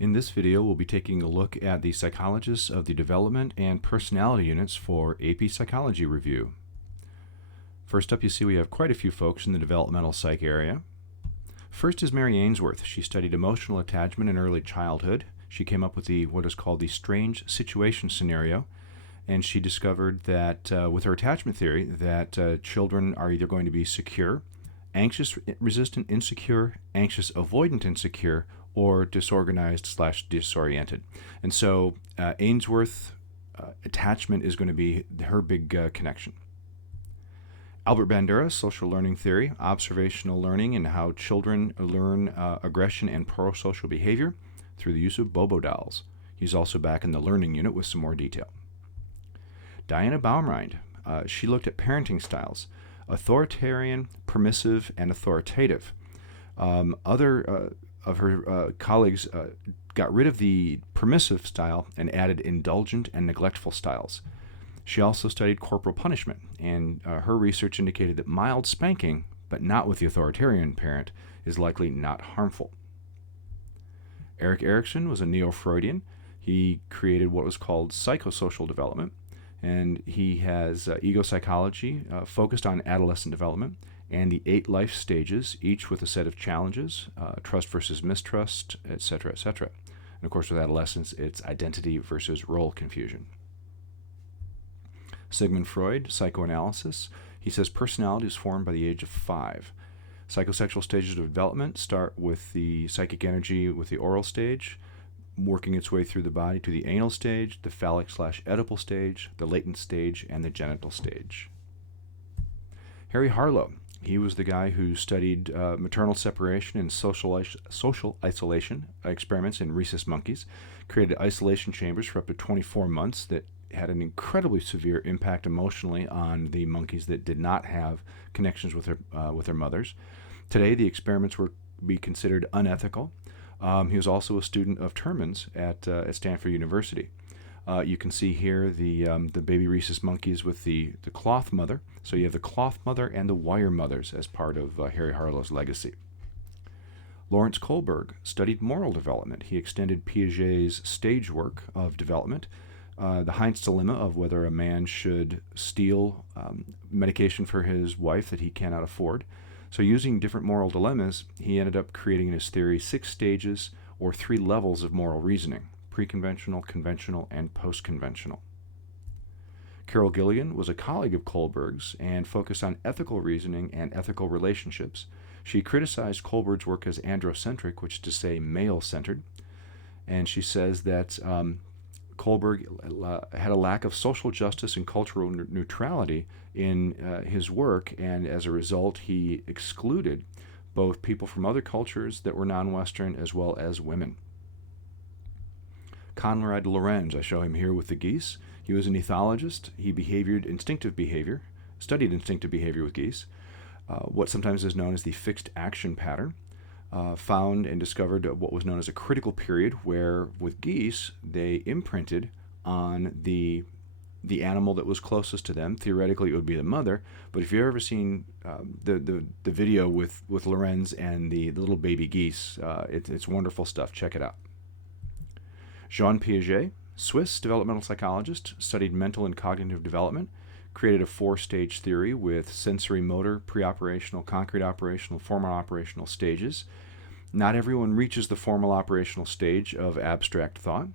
In this video, we'll be taking a look at the Psychologists of the Development and Personality units for AP Psychology Review. First up, you see we have quite a few folks in the Developmental Psych area. First is Mary Ainsworth. She studied emotional attachment in early childhood. She came up with what is called the strange situation scenario, and she discovered that with her attachment theory that children are either going to be secure, anxious resistant insecure, anxious avoidant insecure, or disorganized/disoriented. And so Ainsworth attachment is going to be her big connection. Albert Bandura, social learning theory, observational learning, and how children learn aggression and pro-social behavior through the use of Bobo dolls. He's also back in the learning unit with some more detail. Diana Baumrind, she looked at parenting styles, authoritarian, permissive, and authoritative. Other of her colleagues got rid of the permissive style and added indulgent and neglectful styles. She also studied corporal punishment, and her research indicated that mild spanking, but not with the authoritarian parent, is likely not harmful. Erik Erikson was a neo-Freudian. He created what was called psychosocial development, and he has ego psychology focused on adolescent development, and the 8 life stages, each with a set of challenges, trust versus mistrust, etc., etc. And of course, with adolescence, it's identity versus role confusion. Sigmund Freud, psychoanalysis. He says personality is formed by the age of 5. Psychosexual stages of development start with the psychic energy with the oral stage, working its way through the body to the anal stage, the phallic/Oedipal stage, the latent stage, and the genital stage. Harry Harlow. He was the guy who studied maternal separation and social isolation experiments in rhesus monkeys, created isolation chambers for up to 24 months that had an incredibly severe impact emotionally on the monkeys that did not have connections with their mothers. Today, the experiments would be considered unethical. He was also a student of Terman's at Stanford University. You can see here the baby rhesus monkeys with the cloth mother. So you have the cloth mother and the wire mothers as part of Harry Harlow's legacy. Lawrence Kohlberg studied moral development. He extended Piaget's stage work of development, the Heinz dilemma of whether a man should steal medication for his wife that he cannot afford. So using different moral dilemmas, he ended up creating in his theory 6 stages or 3 levels of moral reasoning: pre-conventional, conventional, and post-conventional. Carol Gilligan was a colleague of Kohlberg's and focused on ethical reasoning and ethical relationships. She criticized Kohlberg's work as androcentric, which is to say male-centered, and she says that Kohlberg had a lack of social justice and cultural neutrality in his work, and as a result he excluded both people from other cultures that were non-Western as well as women. Konrad Lorenz, I show him here with the geese. He was an ethologist. He studied instinctive behavior with geese, what sometimes is known as the fixed action pattern. Found and discovered what was known as a critical period where, with geese, they imprinted on the animal that was closest to them. Theoretically, it would be the mother, but if you've ever seen the video with Lorenz and the little baby geese, it's wonderful stuff. Check it out. Jean Piaget, Swiss developmental psychologist, studied mental and cognitive development, created a 4-stage theory with sensory, motor, pre-operational, concrete operational, formal operational stages. Not everyone reaches the formal operational stage of abstract thought,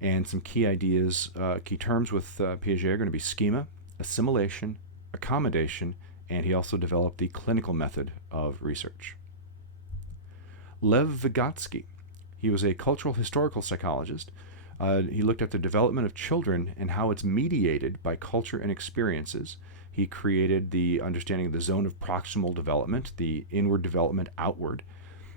and some key ideas, key terms with Piaget are going to be schema, assimilation, accommodation, and he also developed the clinical method of research. Lev Vygotsky. He was a cultural historical psychologist. He looked at the development of children and how it's mediated by culture and experiences. He created the understanding of the zone of proximal development, the inward development outward.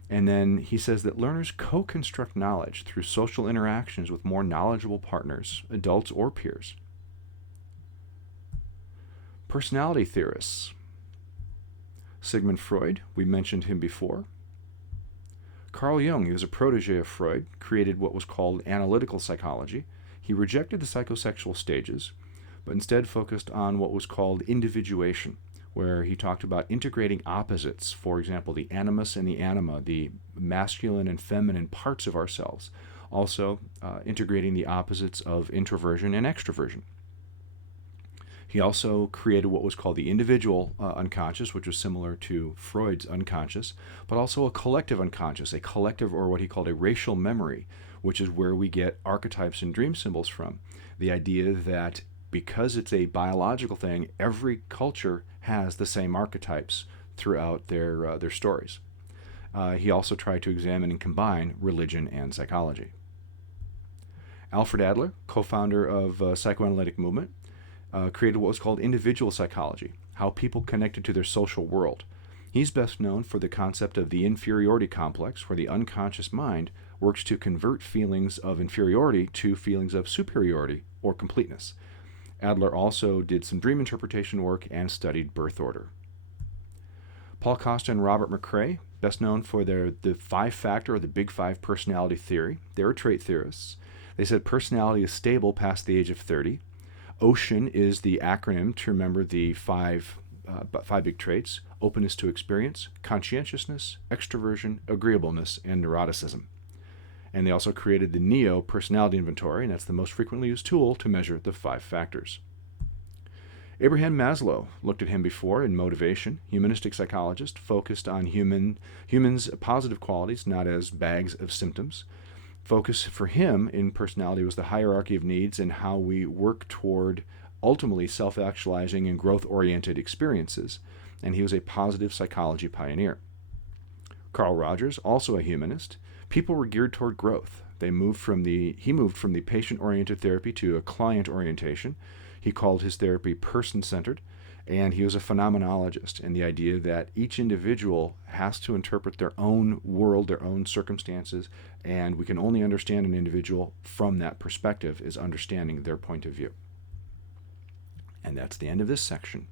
And then he says that learners co-construct knowledge through social interactions with more knowledgeable partners, adults or peers. Personality theorists. Sigmund Freud, we mentioned him before. Carl Jung, he was a protege of Freud, created what was called analytical psychology. He rejected the psychosexual stages, but instead focused on what was called individuation, where he talked about integrating opposites, for example, the animus and the anima, the masculine and feminine parts of ourselves, Also, integrating the opposites of introversion and extroversion. He also created what was called the individual unconscious, which was similar to Freud's unconscious, but also a collective unconscious, a collective, or what he called a racial memory, which is where we get archetypes and dream symbols from. The idea that because it's a biological thing, every culture has the same archetypes throughout their stories. He also tried to examine and combine religion and psychology. Alfred Adler, co-founder of psychoanalytic movement, created what was called individual psychology, how people connected to their social world. He's best known for the concept of the inferiority complex, where the unconscious mind works to convert feelings of inferiority to feelings of superiority or completeness. Adler also did some dream interpretation work and studied birth order. Paul Costa and Robert McCrae, best known for the five-factor or the Big Five personality theory. They were trait theorists. They said personality is stable past the age of 30. OCEAN is the acronym to remember the five big traits: openness to experience, conscientiousness, extroversion, agreeableness, and neuroticism. And they also created the NEO personality inventory, and that's the most frequently used tool to measure the five factors. Abraham Maslow, looked at him before in Motivation, humanistic psychologist, focused on humans' positive qualities, not as bags of symptoms. Focus for him in personality was the hierarchy of needs and how we work toward ultimately self-actualizing and growth-oriented experiences, and he was a positive psychology pioneer. Carl Rogers, also a humanist, people were geared toward growth. He moved from the patient-oriented therapy to a client orientation. He called his therapy person-centered, and he was a phenomenologist, and the idea that each individual has to interpret their own world, their own circumstances, and we can only understand an individual from that perspective, is understanding their point of view. And that's the end of this section.